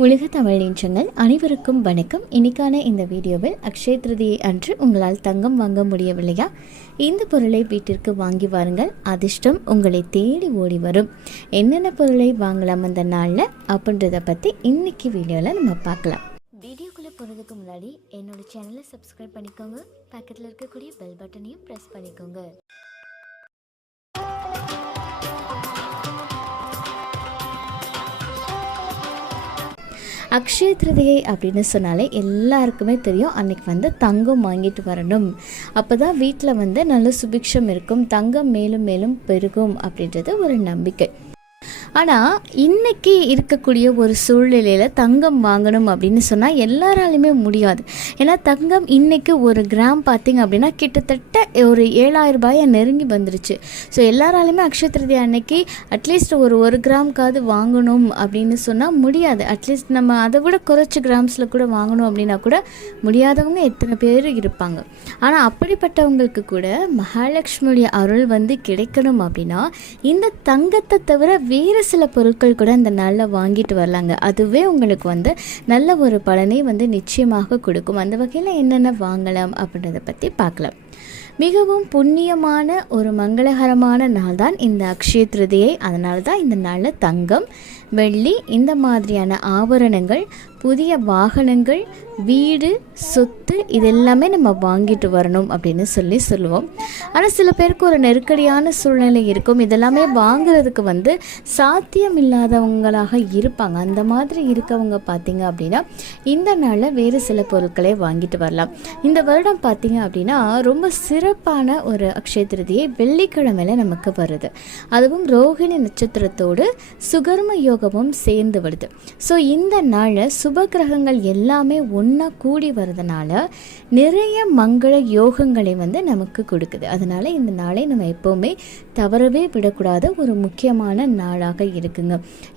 உலக தமிழ் நெஞ்சங்கள் அனைவருக்கும் வணக்கம். இன்னைக்கான இந்த வீடியோவில் அக்ஷய திருதியை அன்று உங்களால் தங்கம் வாங்க முடியவில்லையா? இந்த பொருளை வீட்டிற்கு வாங்கி வாருங்கள். அதிர்ஷ்டம் உங்களை தேடி ஓடி வரும். என்னென்ன பொருளை வாங்கலாம் அந்த நாளில்? அப்படின்றத பற்றி இன்னைக்கு வீடியோவில் நம்ம பார்க்கலாம். வீடியோக்குள்ளே போகிறதுக்கு முன்னாடி என்னோட சேனலை சப்ஸ்கிரைப் பண்ணிக்கோங்க. பக்கத்தில் இருக்கக்கூடிய பெல் பட்டனையும் ப்ரெஸ் பண்ணிக்கோங்க. அக்ஷய திருதியை அப்படின்னு சொன்னாலே எல்லாருக்குமே தெரியும். அன்னைக்கு வந்து தங்கம் வாங்கிட்டு வரணும். அப்போ தான் வீட்டில் வந்து நல்ல சுபிக்ஷம் இருக்கும். தங்கம் மேலும் மேலும் பெருகும் அப்படின்றது ஒரு நம்பிக்கை. ஆனால் இன்றைக்கி இருக்கக்கூடிய ஒரு சூழ்நிலையில் தங்கம் வாங்கணும் அப்படின்னு சொன்னால் எல்லாராலையுமே முடியாது. ஏன்னா தங்கம் இன்றைக்கி ஒரு கிராம் பார்த்திங்க அப்படின்னா கிட்டத்தட்ட ஒரு ஏழாயிரம் ரூபாயை நெருங்கி வந்துருச்சு. ஸோ எல்லாராலையுமே அக்ஷய அன்னைக்கு அட்லீஸ்ட் ஒரு ஒரு கிராம்காவது வாங்கணும் அப்படின்னு சொன்னால் முடியாது. அட்லீஸ்ட் நம்ம அதை விட குறைச்சி கிராம்ஸில் கூட வாங்கணும் அப்படின்னா கூட முடியாதவங்க எத்தனை பேர் இருப்பாங்க. ஆனால் அப்படிப்பட்டவங்களுக்கு கூட மகாலட்சுமியுடைய அருள் வந்து கிடைக்கணும் அப்படின்னா இந்த தங்கத்தை தவிர வேறு ஒரு சில பொருட்கள் கூட இந்த நாளில் வாங்கிட்டு வரலாங்க. அதுவே உங்களுக்கு வந்து நல்ல ஒரு பலனை வந்து நிச்சயமாக கொடுக்கும். அந்த வகையில் என்னென்ன வாங்கலாம் அப்படின்றத பற்றி பார்க்கலாம். மிகவும் புண்ணியமான ஒரு மங்களகரமான நாள் தான் இந்த அக்ஷய திருதியை. அதனால தான் இந்த நாளில் தங்கம் வெள்ளி இந்த மாதிரியான ஆபரணங்கள் புதிய வாகனங்கள் வீடு சொத்து இதெல்லாமே நம்ம வாங்கிட்டு வரணும் அப்படின்னு சொல்லி சொல்லுவோம். ஆனால் சில பேருக்கு ஒரு நெருக்கடியான சூழ்நிலை இருக்கும். இதெல்லாமே வாங்குறதுக்கு வந்து சாத்தியம் இல்லாதவங்களாக இருப்பாங்க. அந்த மாதிரி இருக்கவங்க பார்த்தீங்க அப்படின்னா இந்த நாளில் வேறு சில பொருட்களை வாங்கிட்டு வரலாம். இந்த வருடம் பார்த்தீங்க அப்படின்னா ரொம்ப சிறப்பான ஒரு அக்ஷய திருதியை வெள்ளிக்கிழமையில நமக்கு வருது. அதுவும் ரோஹிணி நட்சத்திரத்தோடு சுகர்ம யோகமும் சேர்ந்து வருது. ஸோ இந்த நாளில் சுப கிரகங்கள் எல்லாமே ஒன்றா கூடி வர்றதுனால நிறைய மங்கள யோகங்களை வந்து நமக்கு கொடுக்குது. அதனால் இந்த நாளை நம்ம எப்போவுமே தவறவே விடக்கூடாத ஒரு முக்கியமான நாளாக இருக்குங்க.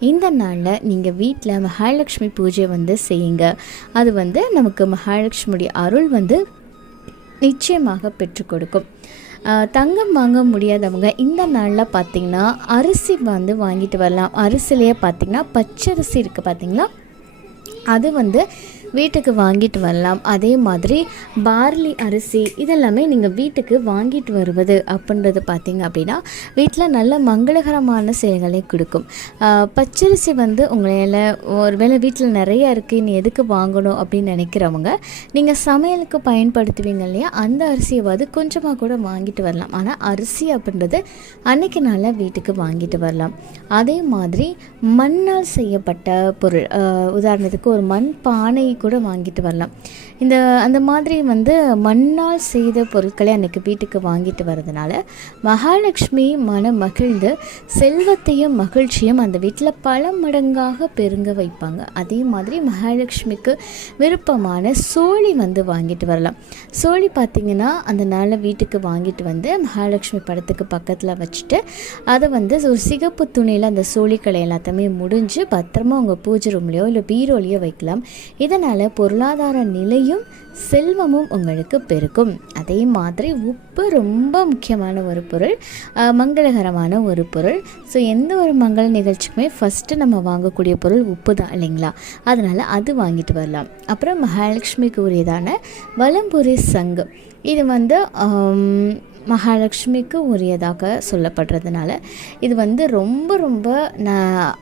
இந்த நாளில் நீங்கள் வீட்டில் மகாலட்சுமி பூஜை வந்து செய்யுங்க. அது வந்து நமக்கு மகாலட்சுமியுடைய அருள் வந்து நிச்சயமாக பெற்றுக் கொடுக்கும். தங்கம் வாங்க முடியாதவங்க இந்த நாளில் பார்த்தீங்கன்னா அரிசி வந்து வாங்கிட்டு வரலாம். அரிசிலேயே பார்த்தீங்கன்னா பச்சரிசி இருக்குது பார்த்திங்களா அது வந்து வீட்டுக்கு வாங்கிட்டு வரலாம். அதே மாதிரி பார்லி அரிசி இதெல்லாமே நீங்கள் வீட்டுக்கு வாங்கிட்டு வருவது அப்படின்றது பார்த்தீங்க அப்படின்னா வீட்டில் நல்ல மங்களகரமான செயல்களை கொடுக்கும். பச்சரிசி வந்து உங்களால் ஒருவேளை வீட்டில் நிறைய இருக்குது நீ எதுக்கு வாங்கணும் அப்படின்னு நினைக்கிறவங்க நீங்கள் சமையலுக்கு பயன்படுத்துவீங்க இல்லையா அந்த அரிசியவாது கொஞ்சமாக கூட வாங்கிட்டு வரலாம். ஆனால் அரிசி அப்படின்றது அன்னைக்கு நாளில் வீட்டுக்கு வாங்கிட்டு வரலாம். அதே மாதிரி மண்ணால் செய்யப்பட்ட பொருள் உதாரணத்துக்கு ஒரு மண் பானை கூட வாங்கிட்டு வரலாம். இந்த அந்த மாதிரி வந்து மண்ணால் செய்த பொருட்களை அன்றைக்கி வீட்டுக்கு வாங்கிட்டு வரதுனால மகாலட்சுமி மன மகிழ்ந்து செல்வத்தையும் மகிழ்ச்சியும் அந்த வீட்டில் பல மடங்காக பெருங்க வைப்பாங்க. அதே மாதிரி மகாலட்சுமிக்கு விருப்பமான சோழி வந்து வாங்கிட்டு வரலாம். சோழி பார்த்திங்கன்னா அந்த நாளில் வீட்டுக்கு வாங்கிட்டு வந்து மகாலட்சுமி படத்துக்கு பக்கத்தில் வச்சுட்டு அதை வந்து ஒரு சிகப்பு துணியில் அந்த சோழிக்களை எல்லாத்தையுமே முடிஞ்சு பத்திரமா உங்கள் பூஜை ரூம்லேயோ இல்லை பீரோலையோ வைக்கலாம். இதை இதனால் பொருளாதார நிலையும் செல்வமும் உங்களுக்கு பெருக்கும். அதே மாதிரி உப்பு ரொம்ப முக்கியமான ஒரு பொருள் மங்களகரமான ஒரு பொருள். ஸோ எந்த ஒரு மங்கள நிகழ்ச்சிக்குமே ஃபஸ்ட்டு நம்ம வாங்கக்கூடிய பொருள் உப்பு தான் இல்லைங்களா? அதனால் அது வாங்கிட்டு வரலாம். அப்புறம் மகாலட்சுமிக்கு உரியதான வலம்புரி சங்கு இது வந்து மகாலட்சுமிக்கு உரியதாக சொல்லப்படுறதுனால இது வந்து ரொம்ப ரொம்ப ந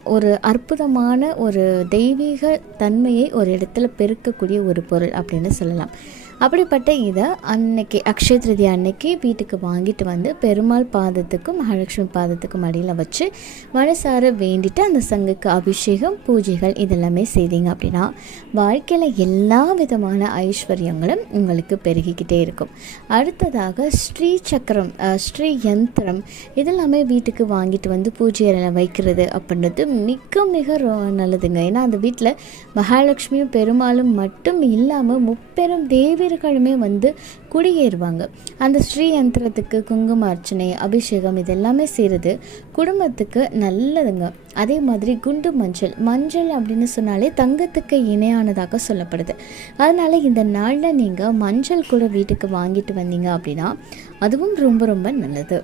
ஒரு அற்புதமான ஒரு தெய்வீக தன்மையை ஒரு இடத்துல பெருக்கக்கூடிய ஒரு பொருள் அப்படின்னு சொல்லலாம். அப்படிப்பட்ட இதை அன்னைக்கு அக்ஷய திருதி அன்னைக்கு வீட்டுக்கு வாங்கிட்டு வந்து பெருமாள் பாதத்துக்கும் மகாலட்சுமி பாதத்துக்கும் அடியில் வச்சு மனசார வேண்டிட்டு அந்த சங்குக்கு அபிஷேகம் பூஜைகள் இதெல்லாமே செய்தீங்க அப்படின்னா வாழ்க்கையில் எல்லா விதமான ஐஸ்வர்யங்களும் உங்களுக்கு பெருகிக்கிட்டே இருக்கும். அடுத்ததாக ஸ்ரீ சக்கரம் ஸ்ரீ யந்திரம் இதெல்லாமே வீட்டுக்கு வாங்கிட்டு வந்து பூஜை வைக்கிறது அப்படின்றது மிக மிக நல்லதுங்க. ஏன்னா அந்த வீட்டில் மகாலட்சுமியும் பெருமாளும் மட்டும் இல்லாமல் முப்பெரும் தேவி தேவியர்களுமே வந்து குடியேறுவாங்க. அந்த ஸ்ரீ யந்திரத்துக்கு குங்கும அர்ச்சனை அபிஷேகம் இதெல்லாமே செய்கிறது குடும்பத்துக்கு நல்லதுங்க. அதே மாதிரி குண்டு மஞ்சள் மஞ்சள் அப்படின்னு சொன்னாலே தங்கத்துக்கு இணையானதாக சொல்லப்படுது. அதனால் இந்த நாளில் நீங்கள் மஞ்சள் கூட வீட்டுக்கு வாங்கிட்டு வந்தீங்க அப்படின்னா அதுவும் ரொம்ப ரொம்ப நல்லது.